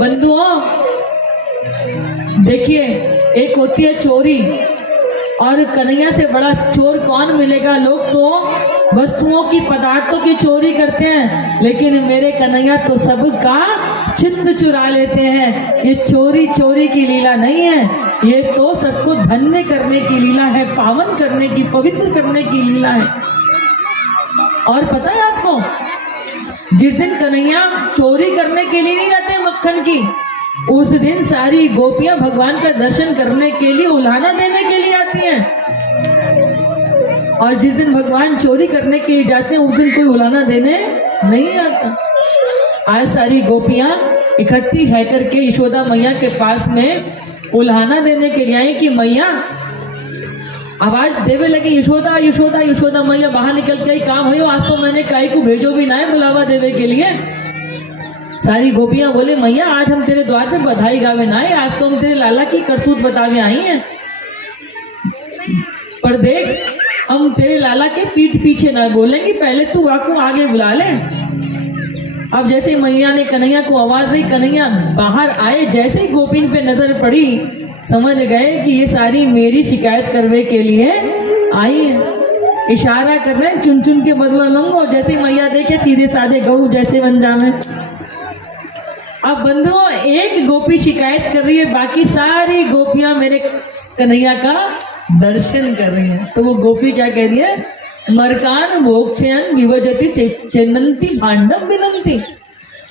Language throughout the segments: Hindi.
बंधुओं देखिए, एक होती है चोरी, और कन्हैया से बड़ा चोर कौन मिलेगा। लोग तो वस्तुओं की, पदार्थों की चोरी करते हैं, लेकिन मेरे कन्हैया तो सबका चित्त चुरा लेते हैं। ये चोरी चोरी की लीला नहीं है, ये तो सबको धन्य करने की लीला है, पावन करने की, पवित्र करने की लीला है। और पता है आपको, जिस दिन कन्हैया चोरी करने के लिए नहीं जाते मक्खन की, उस दिन सारी गोपियां भगवान का दर्शन करने के लिए, उल्हाना देने के लिए आती हैं। और जिस दिन भगवान चोरी करने के लिए जाते हैं, उस दिन कोई उल्हाना देने नहीं आता। आज सारी गोपियां इकट्ठी है करके यशोदा मैया के पास में उल्हाना देने के लिए आई कि मैया, आवाज देवे लगी, यशोदा यशोदा यशोदा मैया बाहर निकल के काम हो, आज तो मैंने काई को भेजो भी ना है बुलावा देवे के लिए। सारी गोपियां बोले, मैया आज हम तेरे द्वार पे बधाई गावे ना है, आज तो हम तेरे लाला की करतूत बतावे आई हैं। पर देख, हम तेरे लाला के पीठ पीछे ना बोलेंगे, पहले तू वाकू आगे बुला ले। अब जैसे मैया ने कन्हैया को आवाज दी, कन्हैया बाहर आए, जैसे ही गोपिन पे नजर पड़ी, समझ गए कि ये सारी मेरी शिकायत करने के लिए आई है। इशारा कर रहे हैं, चुन चुन के बदला लूंगा। जैसे मैया देखे, सीधे साधे गऊ जैसे बन जावे। अब बंधुओं, एक गोपी शिकायत कर रही है, बाकी सारी गोपियां मेरे कन्हैया का दर्शन कर रही हैं। तो वो गोपी क्या कह रही है, मरकान भोक्षयन विवजति से चेन्नंती भांडम विनंती।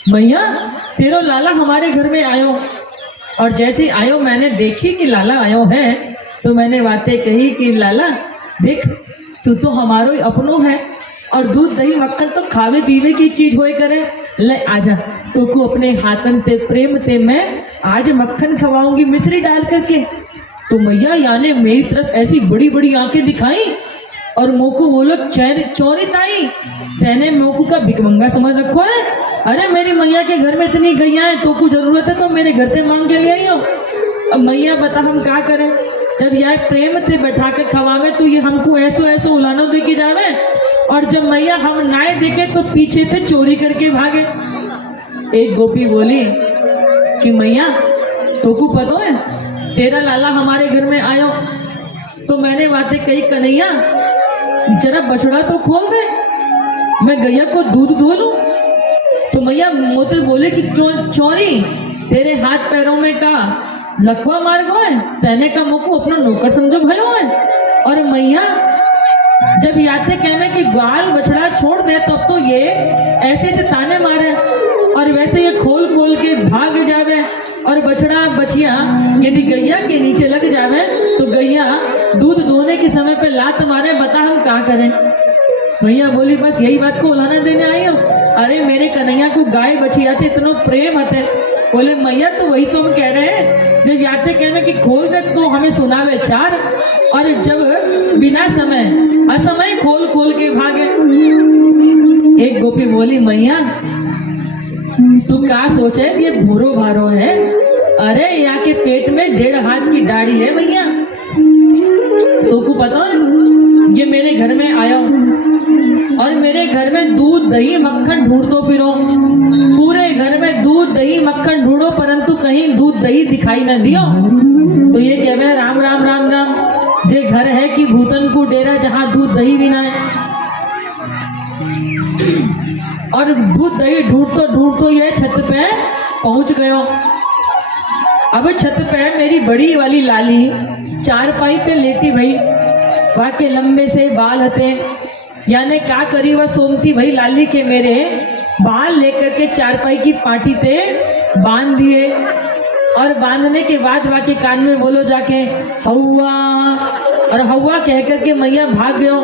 मैया तेरो लाला हमारे घर में आयो, और जैसे आयो मैंने देखी कि लाला आयो है, तो मैंने बातें कही कि लाला देख, तू तो हमारो अपनो है, और दूध दही मक्खन तो खावे पीवे की चीज होए करे। ले आजा, तो को अपने हाथन ते प्रेम ते मैं आज मक्खन खवाऊंगी मिश्री डाल करके। तो मैया याने मेरी तरफ ऐसी बड़ी बड़ी आंखें दिखाई, और मोको बोलो चोरी ताई, तेने मोको का भिकमंगा समझ रखो है। अरे मेरी मैया के घर में इतनी गैया है, तो को जरूरत है तो मेरे घर से मांग के ले आई हो। अब मैया बता हम क्या करें, जब यह प्रेम से बैठा के खवावे तो ये हमको ऐसो ऐसो उलानो दे के जावे, और जब मैया हम नाए देखे तो पीछे से चोरी करके भागे। एक गोपी बोली कि मैया तो को पता है तेरा लाला हमारे घर में आयो, तो मैंने बातें कही, कन्हैया जरा बछड़ा तो खोल दे, मैं गैया को दूध धो लूं। तो मैया मोते बोले कि क्यों चोरी, तेरे हाथ पैरों में का लकवा मार गो है, तेने का मुको अपना नौकर समझो भयो है। और मैया जब याते कहने कि ग्वाल बछड़ा छोड़ दे, तब तो ये ऐसे से ताने मारे, और वैसे ये खोल खोल के भाग जावे, और बछड़ा बछिया यदि गैया के नीचे लग जावे तो गैया दूध दोने के समय पे लात मारे। बता हम क्या करें। भैया बोली बस यही बात को उलाना देने आई हो। अरे मेरे कन्हैया को गाय बछिया थे इतनो प्रेम आते। बोले मैया तो वही तो हम कह रहे हैं, जब याते कहने कि खोल दे तो हमें सुनावे चार, और जब बिना समय असमय खोल खोल के भागे। एक गोपी बोली मैया तू क्या सोचे ये भूरो भारो है, अरे यहाँ के पेट में 1.5 हाथ की दाढ़ी है भैया। तो को पता है ये मेरे घर में आयो, और मेरे घर में दूध दही मक्खन ढूंढतो फिरो, पूरे घर में दूध दही मक्खन ढूंढो परंतु कहीं दूध दही दिखाई न दियो। तो ये कहवे राम राम राम राम, जे घर है कि भूतन को डेरा जहां दूध दही भी ना है। और दूध दही ढूंढतो ये छत पे पहुंच गयो। अब छत पे मेरी बड़ी वाली लाली चारपाई पे लेटी भई, वहां के लंबे से बाल हते, यानी क्या करी वह सोमती भाई लाली के मेरे बाल लेकर के चारपाई की पाटी ते बांध दिए, और बांधने के बाद वहां के कान में बोलो जाके हौवा, और हौवा कह करके मैया भाग गयो।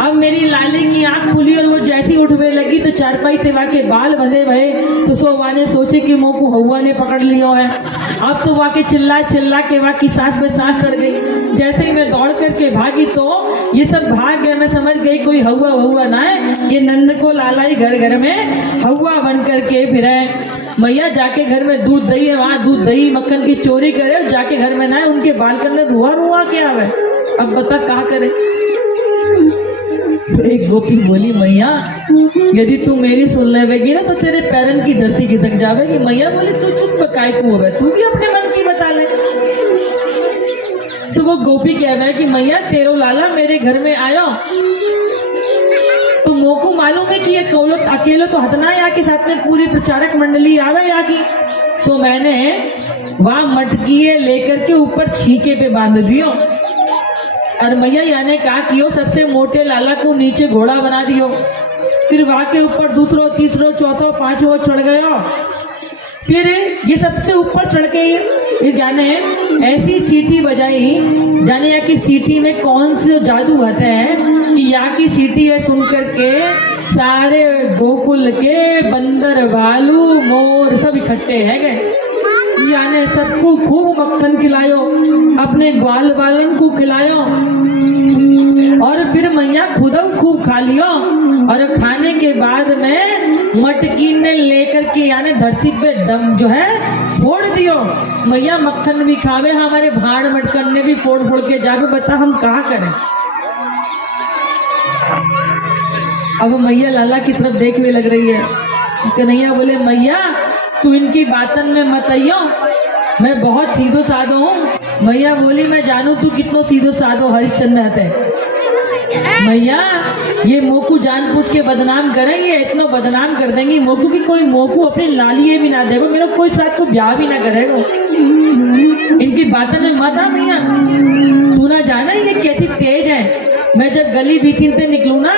अब मेरी लाली की आंख खुली और वो जैसी उठने लगी तो चारपाई थे वहां के बाल बंधे भये, तो सो वाने सोचे कि मुंह को हौवा ने पकड़ लियो है। अब तो वहां के चिल्ला चिल्ला के वहां की सांस में सांस चढ़ गई। जैसे ही मैं दौड़ करके भागी तो ये सब भाग गए। मैं समझ गई कोई हौवा हौवा ना है, ये नंद को लाला ही घर घर में हौवा बन करके फिरे। मैया जाके घर में दूध दही है, वहां दूध दही मक्खन की चोरी करे, और जाके घर में ना है उनके बाल करने रुआ रुआ के आवे। अब बता क्या करे। तो एक गोपी बोली, मैया यदि तू मेरी सुन लेवेगी ना तो तेरे पैरन की धरती खिसक जावेगी। मैया बोली, तू चुप काय को होवे, तू भी अपने मन की बता ले। तो वो गोपी कह रहा है कि मैया तेरो लाला मेरे घर में आयो तो मोको मालूम है कि ये अकेले तो हतना यहाँ के साथ में पूरी प्रचारक मंडली आवे यहाँ की। सो मैंने वहां मटकिए लेकर के ऊपर छीके पे बांध दियो और मैया याने कहा कियो सबसे मोटे लाला को नीचे घोड़ा बना दियो। फिर वहां के ऊपर दूसरो तीसरो चौथो पांचवो चढ़ गयो। फिर ये सबसे ऊपर चढ़ के इस जाने ऐसी सीटी बजाई, जाने यहाँ की सीटी में कौन से जादू होता है कि यहाँ की सीटी है सुन करके सारे गोकुल के बंदर भालू मोर सब इकट्ठे है गए। यानी सबको खूब मक्खन खिलायो, अपने ग्वाल बालन को खिलायो और फिर मैया खुद खूब खा लियो। और खाने के बाद में मटकी ने लेकर के यानी धरती पे दम जो है फोड़ दियो। मैया मक्खन भी खावे, हमारे भाड़ मटकन ने भी फोड़ फोड़ के जावे। बता हम कहा करें। अब मैया लाला की तरफ देखने लग रही है। कन्हैया बोले, मैया तू इनकी बातन में मत आइयो, मैं बहुत सीधो साधो हूँ। मैया बोली, मैं जानू तू कितनो सीधो साधो हरिश्चंद्र है। मैया ये मोकू जान पूछ के बदनाम करेंगे, इतना बदनाम कर देंगी मोकू की कोई मोकू अपनी लालिये भी ना देगो, मेरा कोई साथ को ब्याह भी ना करेगो। इनकी बातों में मत आ मैया, तू ना जाना ये कैसी तेज है। मैं जब गली बीतीन से निकलू ना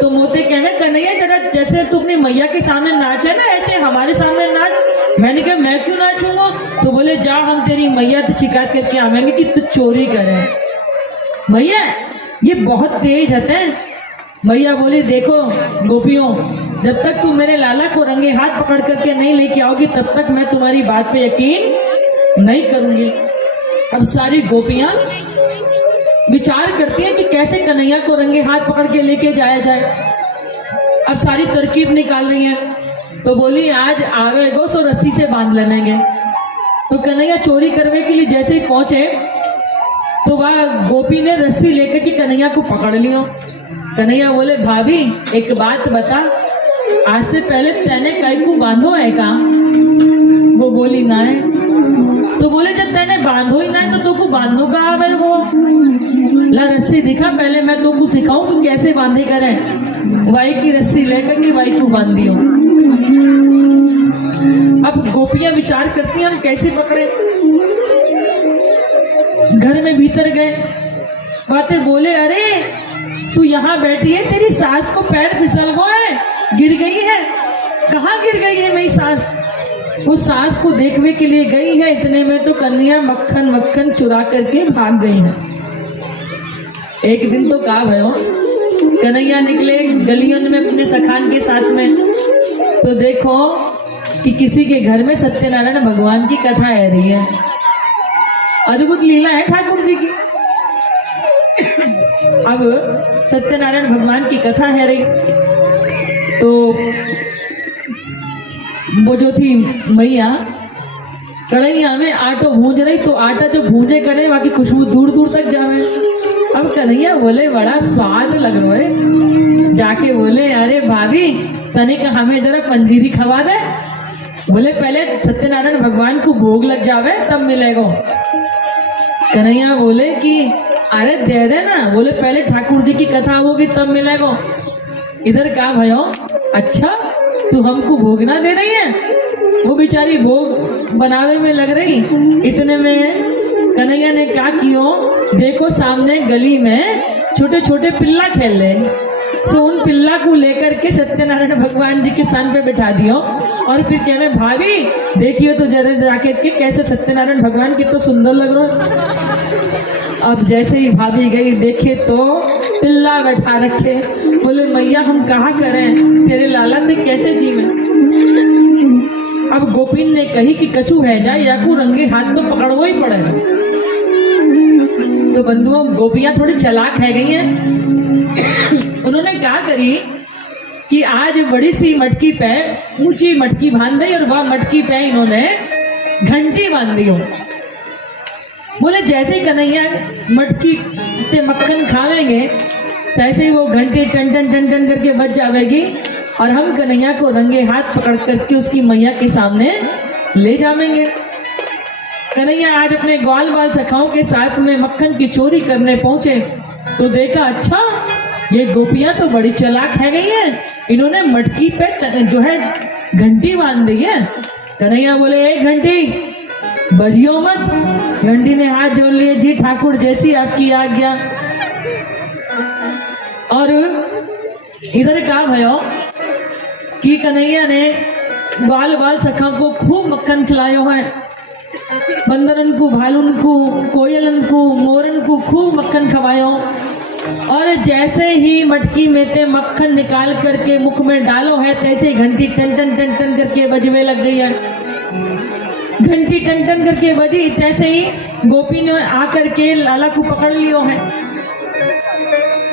तो मोते कहने कन्हैया जरा जैसे तू अपनी मैया के सामने नाचे ना ऐसे हमारे सामने नाच। मैंने कहा मैं क्यों नाचूंगा? तो बोले जा हम तेरी मैया से शिकायत करके आवेंगे कि तू चोरी करे। मैया ये बहुत तेज है। मैया बोली, देखो गोपियों, जब तक तुम मेरे लाला को रंगे हाथ पकड़ करके नहीं लेके आओगी तब तक मैं तुम्हारी बात पे यकीन नहीं करूंगी। अब सारी गोपियां विचार करती हैं कि कैसे कन्हैया को रंगे हाथ पकड़ के लेके जाया जाए। अब सारी तरकीब निकाल रही हैं। तो बोली आज आवेगो सो रस्सी से बांध लेंगे। तो कन्हैया चोरी करने के लिए जैसे ही पहुंचे तो वह गोपी ने रस्सी लेकर के कन्हैया को पकड़ लियो। कन्हैया बोले, भाभी एक बात बता, आज से पहले तैने कई को बांधो है का? वो बोली ना है। तो बोले जब तैने बांधो ही ना है तो तू को बांधो का मेरे को ला रस्सी दिखा, पहले मैं तो को सिखाऊं कि कैसे बांधे करें। वाई की रस्सी लेकर के वाई को बांध दियो। अब गोपियां विचार करती हैं हम कैसे पकड़े। घर में भीतर गए, बातें बोले, अरे तू यहाँ बैठी है, तेरी सास को पैर फिसल गए, गिर गई है। कहाँ गिर गई है मेरी सास? वो सास को देखने के लिए गई है। इतने में तो कन्हैया मक्खन मक्खन चुरा करके भाग गई है। एक दिन तो कहा भयो, कन्हैया निकले गलियन में अपने सखान के साथ में, तो देखो कि किसी के घर में सत्यनारायण भगवान की कथा है रही है। अद्भुत लीला है ठाकुर जी की। अब सत्यनारायण भगवान की कथा है रही तो वो जो थी मैया कढ़ैया में आटो भूंज रही, तो आटा जो भूंजे करे वहां की खुशबू दूर दूर तक जावे। अब कन्हैया बोले बड़ा स्वाद लग रहा है। जाके बोले, अरे भाभी तने का हमें जरा पंजीरी खवा दे। बोले पहले सत्यनारायण भगवान को भोग लग जावे तब मिलेगा। कन्हैया बोले कि अरे दे देना। बोले पहले ठाकुर जी की कथा होगी तब मिलेगा। इधर कहा भयो, अच्छा तू हमको भोग ना दे रही है? वो बेचारी भोग बनावे में लग रही। इतने में कन्हैया ने कहा क्यों, देखो सामने गली में छोटे छोटे पिल्ला खेल रहे, सो उन पिल्ला को लेकर के सत्यनारायण भगवान जी के स्थान पे बिठा दियो। और फिर कहने, भाभी देखियो तो जरा जाके के कैसे सत्यनारायण भगवान कितना सुंदर लग रहा। अब जैसे ही भाभी गई देखे तो पिल्ला बैठा रखे। बोले मैया हम कहा करें, तेरे लाला ने कैसे जीवे। अब गोपिन ने कही कि कछु है जाए या को रंगे हाथ तो पकड़ो ही पड़ेगा। तो बंधुओं गोपियां थोड़ी चालाक है गई हैं। उन्होंने क्या करी कि आज बड़ी सी मटकी पे ऊंची मटकी बांध दी और वह मटकी पे इन्होंने घंटी बांध दी हो। बोले जैसे कन्हैया मटकी से मक्खन खावेंगे तैसे ही वो घंटी टन टन टन टन करके बज जाएगी और हम कन्हैया को रंगे हाथ पकड़ करके उसकी मैया के सामने ले जाएंगे। कन्हैया आज अपने ग्वाल बाल सखाओं के साथ में मक्खन की चोरी करने पहुंचे तो देखा, अच्छा ये गोपियां तो बड़ी चालाक है गई है, इन्होंने मटकी पे जो है घंटी बांध दी है। कन्हैया बोले, एक घंटी बजियो मत। घंटी ने हाथ जोड़ लिए, जी ठाकुर जैसी आपकी आज्ञा। और इधर का भयो कि कन्हैया ने ग्वाल बाल सखा को खूब मक्खन खिलायो है। बंदरन को, भालुन को, कोयलन को, मोरन को खूब मक्खन खवायो। और जैसे ही मटकी में ते मक्खन निकाल करके मुख में डालो है, तैसे घंटी टन टन टन टन करके बजने लग गई है। घंटी टन टन करके बजी, तैसे ही गोपी ने आकर के लाला को पकड़ लियो है।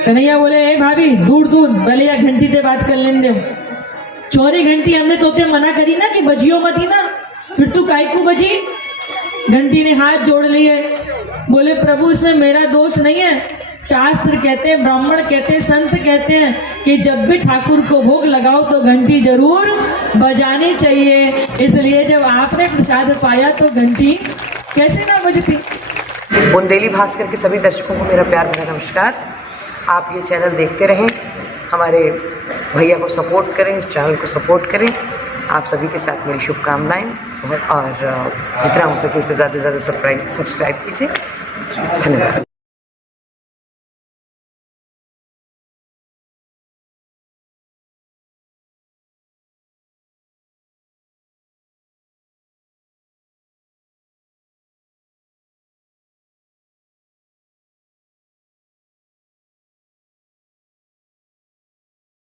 कन्हैया बोले, ए भाभी दूर दूर भले या घंटी से बात कर लेने दो। चोरी घंटी हमने तोते मना करी ना कि बजियो मत ही ना, फिर तू काहे को बजी। घंटी ने हाथ जोड़ लिए, बोले प्रभु इसमें मेरा दोष नहीं है। शास्त्र कहते हैं, ब्राह्मण कहते हैं, संत कहते हैं कि जब भी ठाकुर को भोग लगाओ तो घंटी जरूर बजानी चाहिए। इसलिए जब आपने प्रसाद पाया तो घंटी कैसे ना बजती। बुंदेली भास्कर के सभी दर्शकों को मेरा प्यार भरा नमस्कार। आप ये चैनल देखते रहें, हमारे भैया को सपोर्ट करें, इस चैनल को सपोर्ट करें। आप सभी के साथ मेरी शुभकामनाएं और जितना हो सके इससे ज़्यादा से ज़्यादा सब्सक्राइब कीजिए। धन्यवाद।